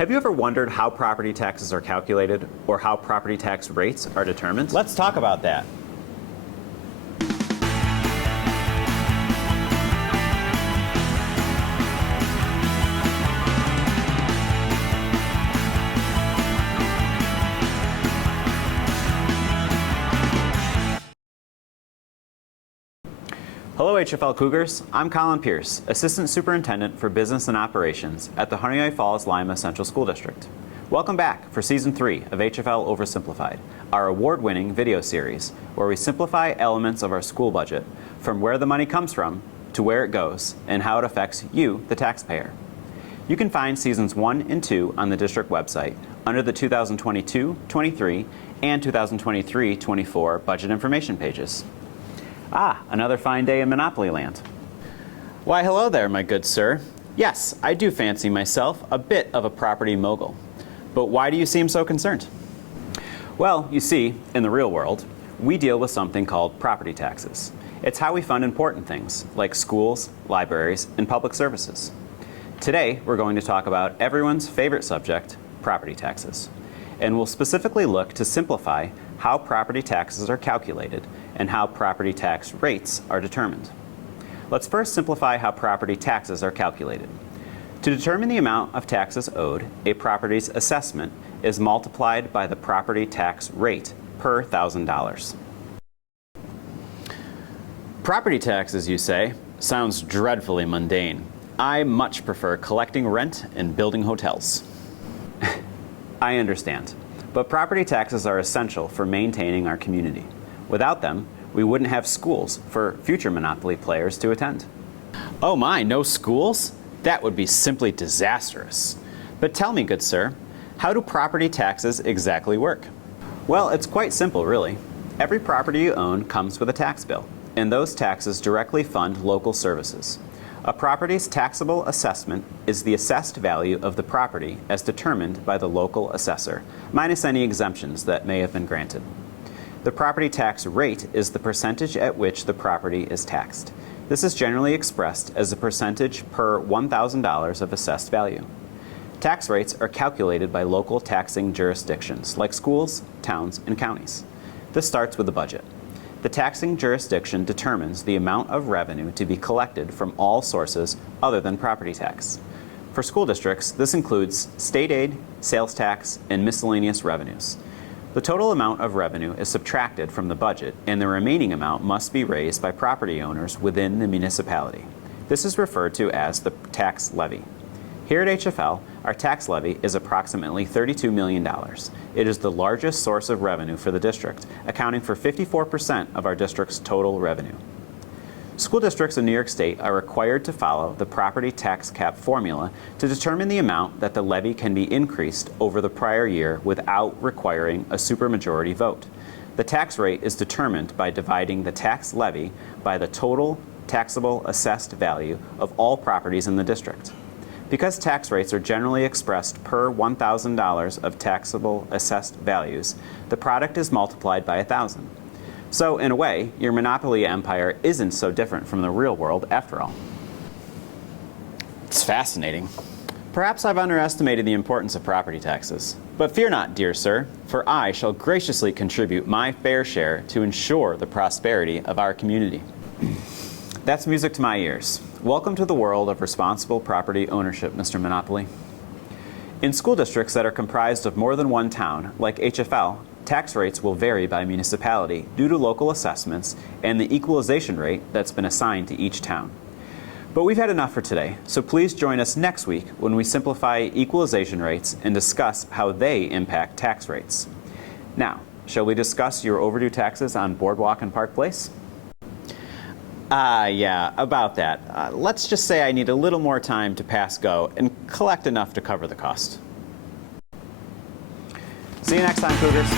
Have you ever wondered how property taxes are calculated or how property tax rates are determined? Let's talk about that. Hello HF-L Cougars, I'm Colin Pierce, Assistant Superintendent for Business and Operations at the Honeoye Falls-Lima Central School District. Welcome back for Season 3 of HF-L Oversimplified, our award-winning video series where we simplify elements of our school budget from where the money comes from to where it goes and how it affects you, the taxpayer. You can find Seasons 1 and 2 on the district website under the 2022-23 and 2023-24 budget information pages. Ah, another fine day in Monopoly Land. Why, hello there, my good sir. Yes, I do fancy myself a bit of a property mogul. But why do you seem so concerned? Well, you see, in the real world, we deal with something called property taxes. It's how we fund important things, like schools, libraries, and public services. Today, we're going to talk about everyone's favorite subject, property taxes. And we'll specifically look to simplify how property taxes are calculated and how property tax rates are determined. Let's first simplify how property taxes are calculated. To determine the amount of taxes owed, a property's assessment is multiplied by the property tax rate per $1,000. Property taxes, you say, sounds dreadfully mundane. I much prefer collecting rent and building hotels. I understand, but property taxes are essential for maintaining our community. Without them, we wouldn't have schools for future Monopoly players to attend. Oh my, no schools? That would be simply disastrous. But tell me, good sir, how do property taxes exactly work? Well, it's quite simple, really. Every property you own comes with a tax bill, and those taxes directly fund local services. A property's taxable assessment is the assessed value of the property as determined by the local assessor, minus any exemptions that may have been granted. The property tax rate is the percentage at which the property is taxed. This is generally expressed as a percentage per $1,000 of assessed value. Tax rates are calculated by local taxing jurisdictions like schools, towns, and counties. This starts with the budget. The taxing jurisdiction determines the amount of revenue to be collected from all sources other than property tax. For school districts, this includes state aid, sales tax, and miscellaneous revenues. The total amount of revenue is subtracted from the budget, and the remaining amount must be raised by property owners within the municipality. This is referred to as the tax levy. Here at HF-L, our tax levy is approximately $32 million. It is the largest source of revenue for the district, accounting for 54% of our district's total revenue. School districts in New York State are required to follow the property tax cap formula to determine the amount that the levy can be increased over the prior year without requiring a supermajority vote. The tax rate is determined by dividing the tax levy by the total taxable assessed value of all properties in the district. Because tax rates are generally expressed per $1,000 of taxable assessed values, the product is multiplied by 1,000. So, in a way, your monopoly empire isn't so different from the real world after all. It's fascinating. Perhaps I've underestimated the importance of property taxes. But fear not, dear sir, for I shall graciously contribute my fair share to ensure the prosperity of our community. That's music to my ears. Welcome to the world of responsible property ownership, Mr. Monopoly. In school districts that are comprised of more than one town, like HF-L, tax rates will vary by municipality due to local assessments and the equalization rate that's been assigned to each town. But we've had enough for today, so please join us next week when we simplify equalization rates and discuss how they impact tax rates. Now, shall we discuss your overdue taxes on Boardwalk and Park Place? Yeah, about that. Let's just say I need a little more time to pass go and collect enough to cover the cost. See you next time, Cougars.